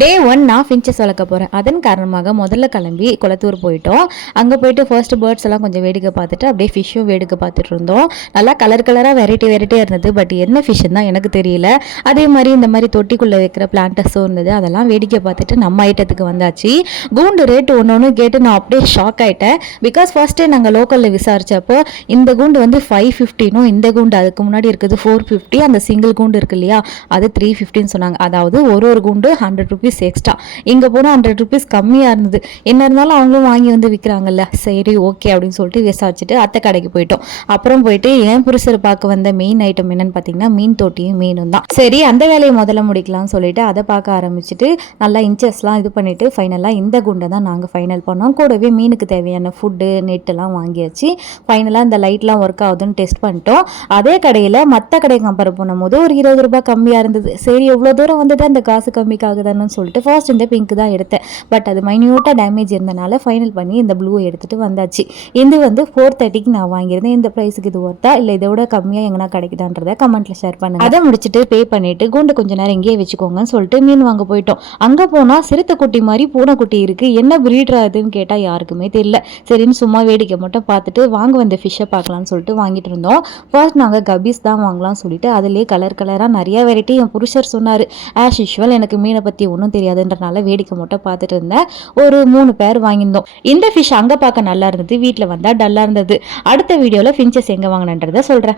டே 1 நான் ஃபின்ச்சஸ் வளர்க்க போகிறேன். அதன் காரணமாக முதல்ல கிளம்பி குளத்தூர் போயிட்டோம். அங்கே போயிட்டு ஃபர்ஸ்ட் பேர்ட்ஸ் எல்லாம் கொஞ்சம் வேடிக்கை பார்த்துட்டு அப்படியே ஃபிஷ்ஷும் வேடிக்கை பார்த்துட்டு இருந்தோம். நல்லா கலராக வெரைட்டியாக இருந்தது. பட் என்ன ஃபிஷ்ஷுன்னு தான் எனக்கு தெரியல. அதே மாதிரி இந்த மாதிரி தொட்டிக்குள்ளே வைக்கிற பிளான்டஸும் இருந்தது. அதெல்லாம் வேடிக்கை பார்த்துட்டு நம்ம ஐட்டத்துக்கு வந்தாச்சு. கூண்டு ரேட்டு ஒன்று கேட்டு நான் அப்படியே ஷாக் ஆகிட்டேன். பிகாஸ் ஃபர்ஸ்ட்டு நாங்கள் லோக்கலில் விசாரித்தப்போ இந்த கூண்டு வந்து 550, இந்த கூண்டு அதுக்கு முன்னாடி இருக்குது 450. அந்த சிங்கிள் கூண்டு இருக்கு இல்லையா, அது 350 சொன்னாங்க. அதாவது ஒரு கூண்டு 100 rupees எக்ஸ்ட்ரா. இங்கே போனால் 100 rupees கம்மியாக இருந்தது. என்ன இருந்தாலும் அவங்களும் வாங்கி வந்து விற்கிறாங்கல்ல, சரி ஓகே அப்படின்னு சொல்லிட்டு விசாரிச்சுட்டு அத்தை கடைக்கு போயிட்டோம். அப்புறம் போயிட்டு என் புருஷர் பார்க்க வந்த மெயின் ஐட்டம் என்னன்னு பார்த்தீங்கன்னா மீன் தொட்டியும் மீனும் தான். சரி அந்த வேலையை முதல்ல முடிக்கலாம்னு சொல்லிட்டு அதை பார்க்க ஆரம்பிச்சுட்டு நல்லா இன்ச்சஸ்லாம் இது பண்ணிட்டு ஃபைனலாக இந்த குண்டை தான் நாங்கள் ஃபைனல் பண்ணோம். கூடவே மீனுக்கு தேவையான ஃபுட்டு நெட்டெல்லாம் வாங்கியாச்சு. ஃபைனலாக இந்த லைட்லாம் ஒர்க் ஆகுதுன்னு டெஸ்ட் பண்ணிட்டோம். அதே கடையில் மற்ற கடை கம்பேர் பண்ணும்போது ஒரு 20 ரூபாய் கம்மியாக இருந்தது. சரி எவ்வளோ தூரம் வந்துட்டு அந்த காசு கம்மிக்காகுதான்னு சொல்லிட்டு ஃபர்ஸ்ட் இந்த பிங்க் தான் எடுத்தேன். பட் அது மைன்யூட்டாக டேமேஜ் இருந்தனால ஃபைனல் பண்ணி இந்த ப்ளூ எடுத்துகிட்டு வந்தாச்சு. இது வந்து 430க்கு நான் வாங்கியிருந்தேன். இந்த ப்ரைஸுக்கு இது ஒர்த்தா இல்லை இதை விட கம்மியாக எங்கன்னா கிடைக்குதான்றதை கமெண்ட்டில் ஷேர் பண்ணுங்க. அதை முடிச்சுட்டு பே பண்ணிவிட்டு கூண்டு கொஞ்சம் நேரம் இங்கேயே வச்சுக்கோங்கன்னு சொல்லிட்டு மீன் வாங்க போயிட்டோம். அங்கே போனால் சிறுத்தைக்குட்டி மாதிரி பூனைக்குட்டி இருக்குது. என்ன ப்ரீட்ரா இதுன்னு கேட்டால் யாருக்குமே தெரியல. சரின்னு சும்மா வேடிக்கை மட்டும் பார்த்துட்டு வாங்க வந்த ஃபிஷ்ஷை பார்க்கலான்னு சொல்லிட்டு வாங்கிட்டு இருந்தோம். ஃபர்ஸ்ட் நாங்கள் கபீஸ் தான் வாங்கலாம்னு சொல்லிட்டு அதிலே கலராக நிறைய வெரைட்டி என் புருஷர் சொன்னார். ஆஸ் யூஷுவல் எனக்கு மீனை பற்றி ஒன்றும் தெரியாதுன்றனால வேடிக்கை மட்டும் பார்த்துட்டு இருந்தேன். ஒரு 3 பேர் வாங்கியிருந்தோம். இந்த ஃபிஷ் அங்கே பார்க்க நல்லா இருந்தது, வீட்டில் வந்தால் டல்லாக இருந்தது. அடுத்த வீடியோவில் ஃபின்ச்சஸ் எங்கே வாங்கினன்றதை சொல்கிறேன்.